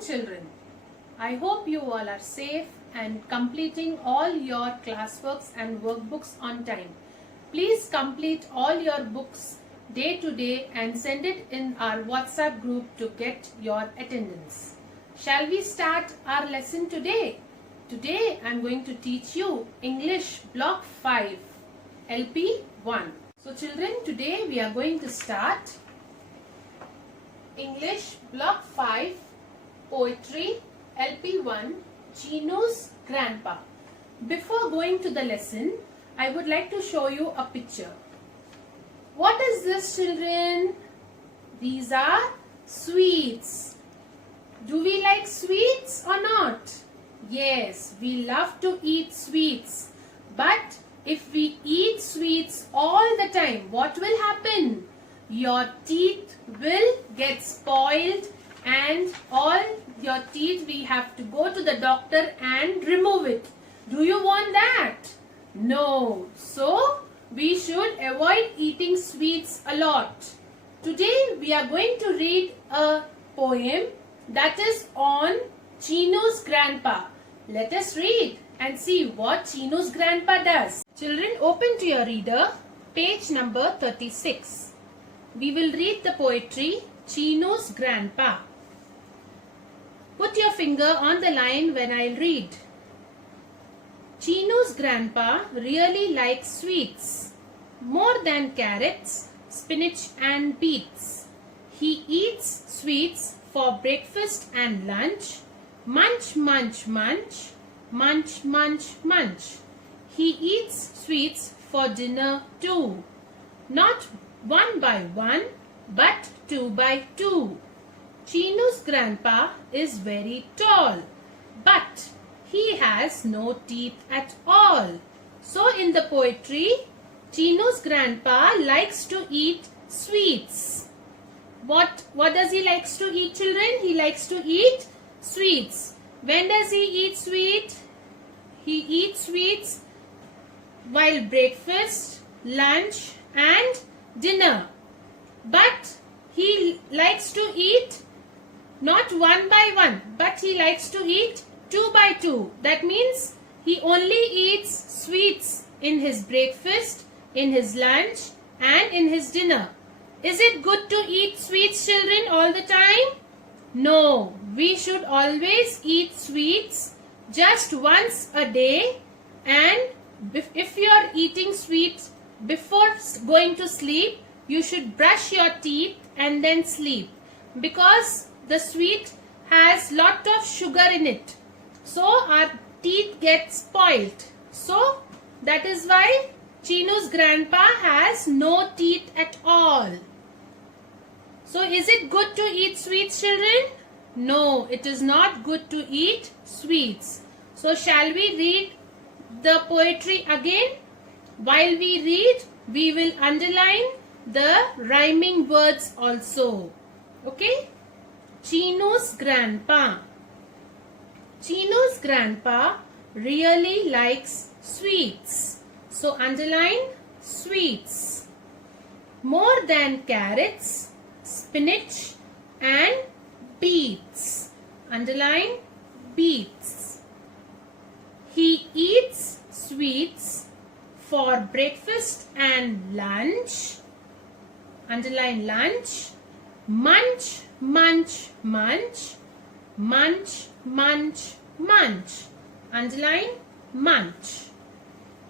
morning, children. I hope you all are safe and completing all your classworks and workbooks on time. Please complete all your books day to day and send it in our WhatsApp group to get your attendance. Shall we start our lesson today? Today I am going to teach you English Block 5, LP 1. So children, today we are going to start English Block 5, Poetry, LP1, Chinu's Grandpa. Before going to the lesson, I would like to show you a picture. What is this, children? These are sweets. Do we like sweets or not? Yes, we love to eat sweets. But if we eat sweets all the time, what will happen? Your teeth will get spoiled and all your teeth we have to go to the doctor and remove it. Do you want that? No. So we should avoid eating sweets a lot. Today we are going to read a poem that is on Chinu's grandpa. Let us read and see what Chinu's grandpa does. Children, open to your reader, page number 36. We will read the poetry Chinu's Grandpa. Put your finger on the line when I read. Chinu's grandpa really likes sweets, more than carrots, spinach and beets. He eats sweets for breakfast and lunch. Munch, munch, munch, munch, munch, munch. He eats sweets for dinner too. Not one by one, but two by two. Chinu's grandpa is very tall, but he has no teeth at all. So in the poetry, Chinu's grandpa likes to eat sweets. What does he likes to eat, children? He likes to eat sweets. When does he eat sweet? He eats sweets while breakfast, lunch and dinner. But he likes to eat not one by one, but he likes to eat two by two. That means he only eats sweets in his breakfast, in his lunch and in his dinner. Is it good to eat sweets, children, all the time? No, we should always eat sweets just once a day, and if you are eating sweets before going to sleep, you should brush your teeth and then sleep, because the sweet has lot of sugar in it. So our teeth get spoiled. So that is why Chinu's grandpa has no teeth at all. So is it good to eat sweets, children? No, it is not good to eat sweets. So shall we read the poetry again? While we read, we will underline the rhyming words also. Okay? Chinu's grandpa. Chinu's grandpa really likes sweets. So underline sweets. More than carrots, spinach and beets. Underline beets. He eats sweets for breakfast and lunch. Underline lunch. Munch, munch, munch. Munch, munch, munch. Underline munch.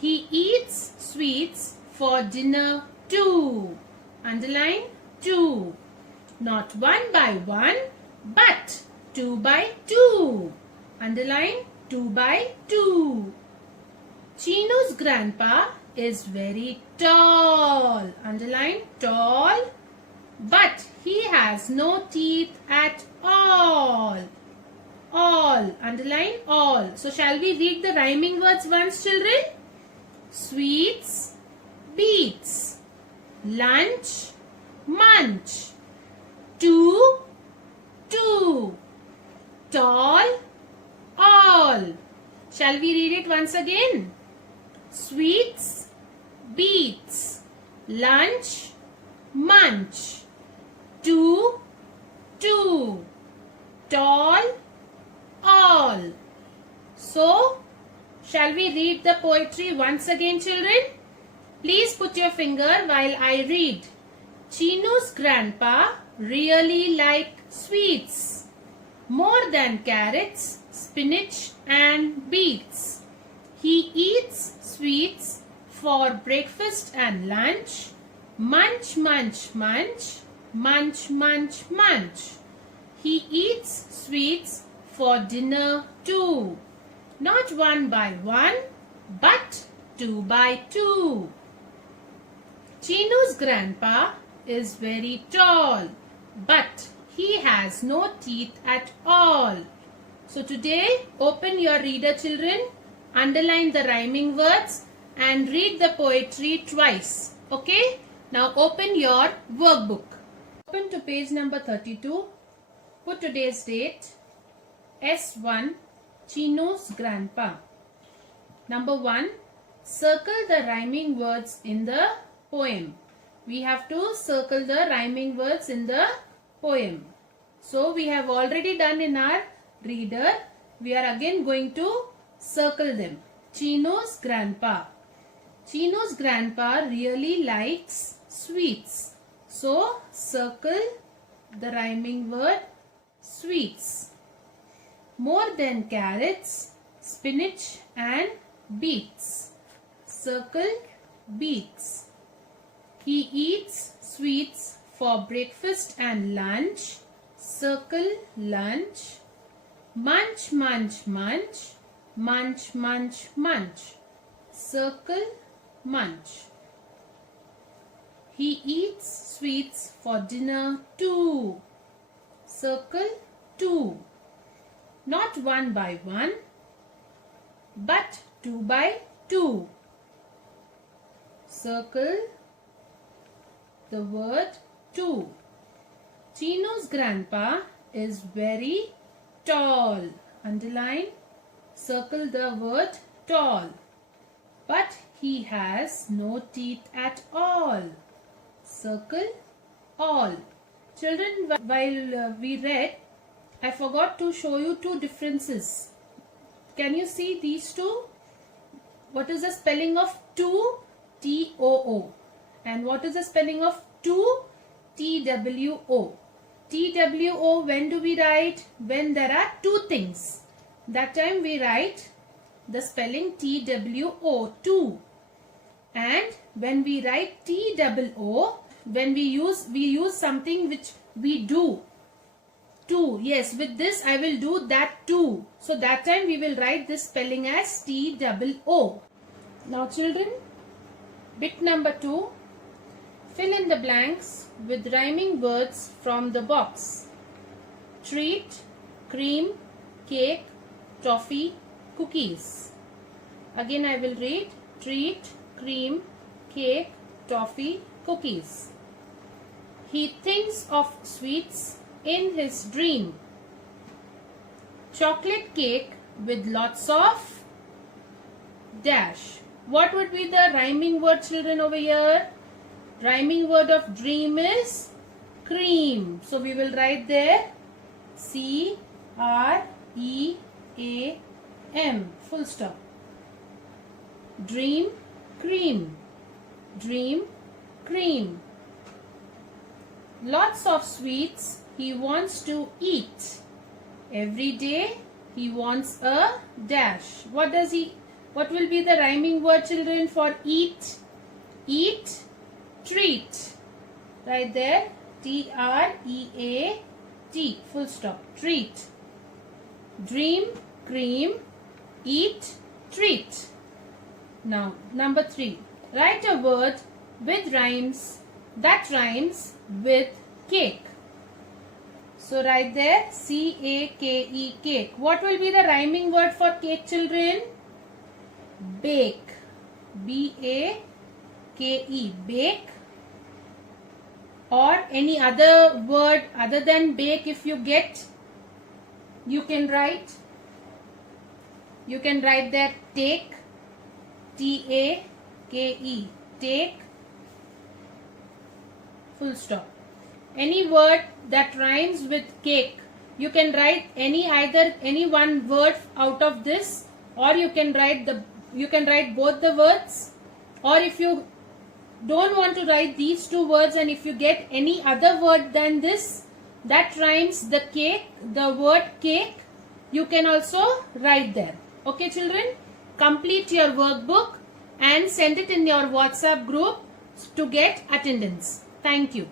He eats sweets for dinner too. Underline two. Not one by one, but two by two. Underline two by two. Chinu's grandpa is very tall. Underline tall. But he has no teeth at all. All. Underline all. So shall we read the rhyming words once, children? Sweets, beets, lunch, munch, two, two, tall, all. Shall we read it once again? Sweets, beets, lunch, munch, two, two, tall, all. So, shall we read the poetry once again, children? Please put your finger while I read. Chinu's grandpa really liked sweets, more than carrots, spinach and beets. He eats sweets for breakfast and lunch. Munch, munch, munch, munch, munch, munch. He eats sweets for dinner too. Not one by one, but two by two. Chinu's grandpa is very tall, but he has no teeth at all. So today, open your reader, children, underline the rhyming words and read the poetry twice. Okay? Now open your workbook. Open to page number 32. Put today's date. S1. Chinu's grandpa. Number 1. Circle the rhyming words in the poem. We have to circle the rhyming words in the poem. So we have already done in our reader. We are again going to circle them. Chinu's grandpa. Chinu's grandpa really likes sweets. So circle the rhyming word sweets. More than carrots, spinach and beets. Circle beets. He eats sweets for breakfast and lunch. Circle lunch. Munch, munch, munch. Munch, munch, munch. Circle munch. He eats sweets for dinner too. Circle two. Not one by one, but two by two. Circle the word two. Chinu's grandpa is very tall. Underline. Circle the word tall. But he has no teeth at all. Circle all. Children, while we read, I forgot to show you two differences. Can you see these two? What is the spelling of two? T-O-O. And what is the spelling of two? T-W-O. T-W-O, when do we write? When there are two things. That time we write the spelling T-W-O, two. And when we write T-O-O, when we use something which we do. Two. Yes, with this I will do that too. So that time we will write this spelling as T-O-O. Now children, bit number 2. Fill in the blanks with rhyming words from the box. Treat, cream, cake, toffee, cookies. Again I will read. Treat, cream, cake, toffee, cookies. He thinks of sweets in his dream. Chocolate cake with lots of dash. What would be the rhyming word, children, over here? Rhyming word of dream is cream. So we will write there C-R-E-A-M. Full stop. Dream, cream. Dream, cream. Lots of sweets he wants to eat. Every day he wants a dash. What will be the rhyming word, children, for eat? Eat, treat. Right there. T-R-E-A-T. Full stop. Treat. Dream, cream, eat, treat. Now, number 3. Write a word with rhymes that rhymes with cake. So write there C-A-K-E, cake. What will be the rhyming word for cake, children? Bake. B-A-K-E, bake. Or any other word other than bake if you get, you can write there take. T-A-K-E, take. Full stop. Any word that rhymes with cake You can write any one word out of this, or you can write both the words, or if you don't want to write these two words and if you get any other word than this that rhymes the word cake, you can also write there. Okay children, complete your workbook and send it in your WhatsApp group to get attendance. Thank you.